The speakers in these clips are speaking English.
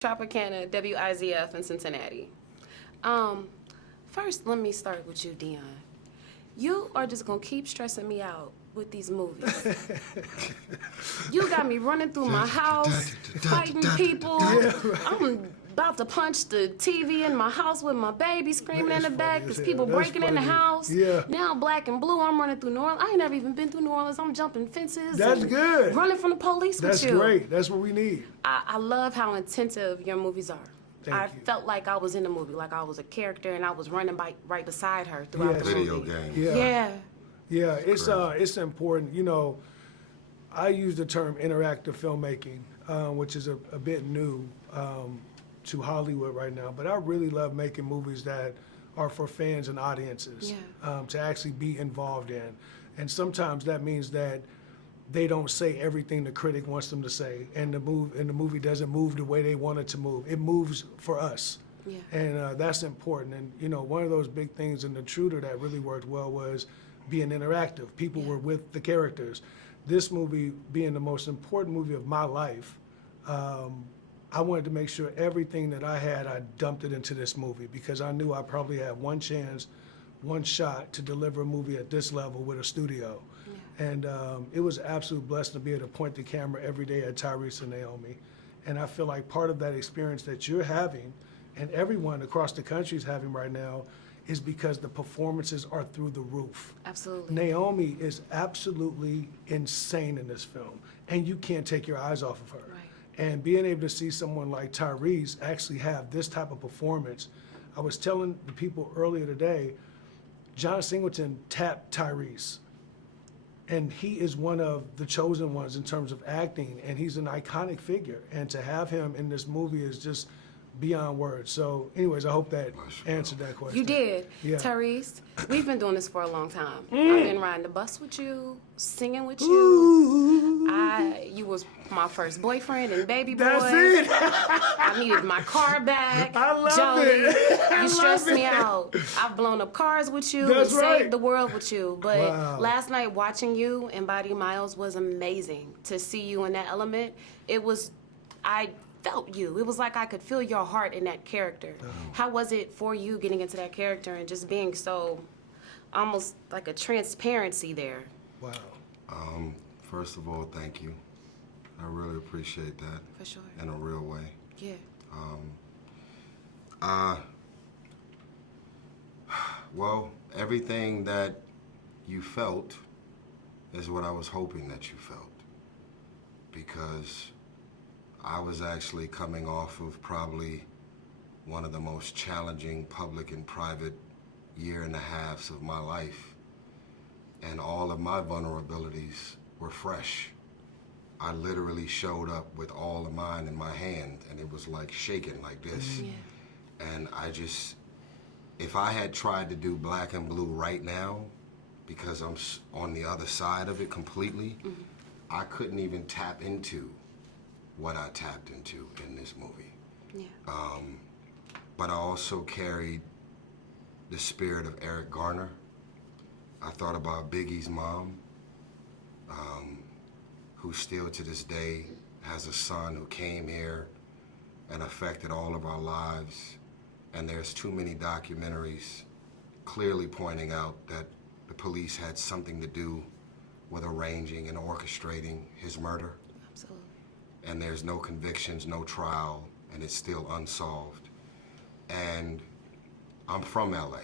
Tropikana, WIZF in Cincinnati. First, let me start with you, Deon. You are just gonna keep stressing me out with these movies. You got me running through my house, fighting people. I'm about to punch the TV in my house with my baby screaming in the back. There's people breaking in the house. Yeah. Now black and blue, I'm running through New Orleans. I ain't never even been through New Orleans. I'm jumping fences. That's and good. Running from the police That's with you. great. That's what we need. I love how intensive your movies are. I Thank you. felt like I was in the movie, like I was a character and I was running right beside her throughout Yes. the Video movie. game. Yeah. Yeah. Yeah, it's important. You know, I use the term interactive filmmaking, which is a bit new to Hollywood right now. But I really love making movies that are for fans and audiences to actually be involved in. And sometimes that means that they don't say everything the critic wants them to say, and the movie doesn't move the way they want it to move. It moves for us. Yeah. And that's important. And, you know, one of those big things in The Intruder that really worked well was being interactive. People were with the characters. This movie being the most important movie of my life, I wanted to make sure everything that I had, I dumped it into this movie because I knew I probably had one chance, one shot to deliver a movie at this level with a studio. Yeah. And it was an absolute blessing to be able to point the camera every day at Tyrese and Naomi. And I feel like part of that experience that you're having and everyone across the country is having right now is because the performances are through the roof. Absolutely. Naomi is absolutely insane in this film, and you can't take your eyes off of her. Right. And being able to see someone like Tyrese actually have this type of performance, I was telling the people earlier today, John Singleton tapped Tyrese, and he is one of the chosen ones in terms of acting, and he's an iconic figure, and to have him in this movie is just beyond words. So anyways, I hope that answered that question. You did. Yeah. Tyrese, we've been doing this for a long time. I've been riding the bus with you, singing with you. You was my first boyfriend and baby boy. That's it. I needed my car back. I love Jody, it. you stressed me out. I've blown up cars with you That's and right. saved the world with you. But Wow. last night watching you in Body Miles was amazing. To see you in that element, I felt you. It was like I could feel your heart in that character. Oh. How was it for you getting into that character and just being so, almost like a transparency there? Wow. First of all, thank you. I really appreciate that. For sure. In a real way. Yeah. Well, everything that you felt is what I was hoping that you felt. Because I was actually coming off of probably one of the most challenging public and private year and a halves of my life. And all of my vulnerabilities were fresh. I literally showed up with all of mine in my hand and it was like shaking like this. Yeah. And if I had tried to do Black and Blue right now, because I'm on the other side of it completely, I couldn't even tap into what I tapped into in this movie. Yeah. But I also carried the spirit of Eric Garner. I thought about Biggie's mom, who still to this day has a son who came here and affected all of our lives. And there's too many documentaries clearly pointing out that the police had something to do with arranging and orchestrating his murder. Absolutely. And there's no convictions, no trial, and it's still unsolved. And I'm from LA,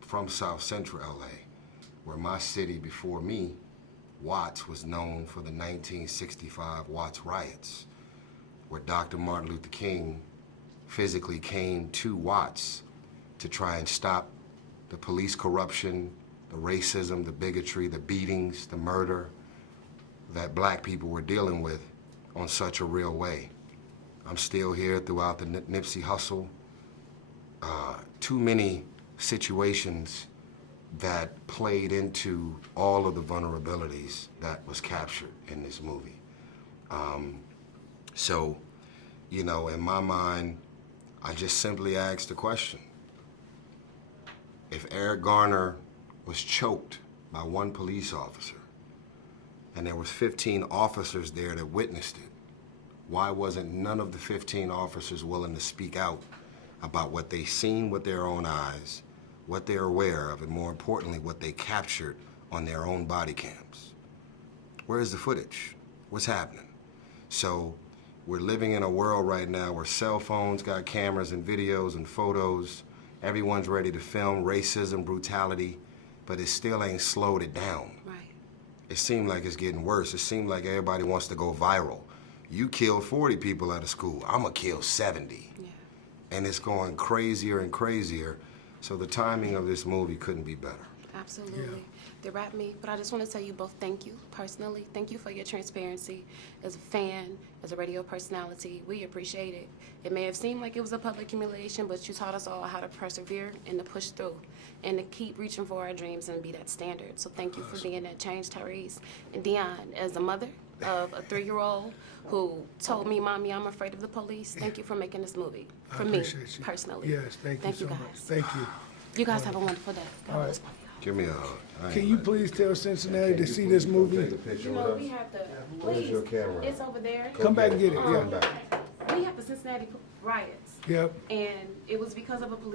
from South Central LA, where my city before me, Watts, was known for the 1965 Watts riots, where Dr. Martin Luther King physically came to Watts to try and stop the police corruption, the racism, the bigotry, the beatings, the murder that black people were dealing with on such a real way. I'm still here throughout the Nipsey hustle. Too many situations that played into all of the vulnerabilities that was captured in this movie. So, you know, in my mind, I just simply asked the question. If Eric Garner was choked by one police officer, and there was 15 officers there that witnessed it, Why wasn't none of the 15 officers willing to speak out about what they seen with their own eyes, what they're aware of, and more importantly, what they captured on their own body cams? Where's the footage? What's happening? So we're living in a world right now where cell phones got cameras and videos and photos. Everyone's ready to film racism, brutality, but it still ain't slowed it down. Right. It seemed like it's getting worse. It seemed like everybody wants to go viral. You killed 40 people at a school. I'm gonna kill 70. Yeah. And it's going crazier and crazier. So the timing of this movie couldn't be better. Absolutely. Yeah. They wrapped me, but I just want to tell you both thank you personally. Thank you for your transparency. As a fan, as a radio personality, we appreciate it. It may have seemed like it was a public humiliation, but you taught us all how to persevere and to push through and to keep reaching for our dreams and be that standard. So thank you for being that change, Tyrese. And Deon, as a mother of a 3-year-old who told me, Mommy, I'm afraid of the police, thank you for making this movie. I For me, appreciate you. personally. Yes, thank you so guys. much. Thank you. You guys have a wonderful day. God All right. bless. Give me a hug. Can you please tell Cincinnati to see this movie? You know, we have the, Where's your please, camera? it's over there. Come back and get it, Come yeah. back. We have the Cincinnati riots, Yep. and it was because of a police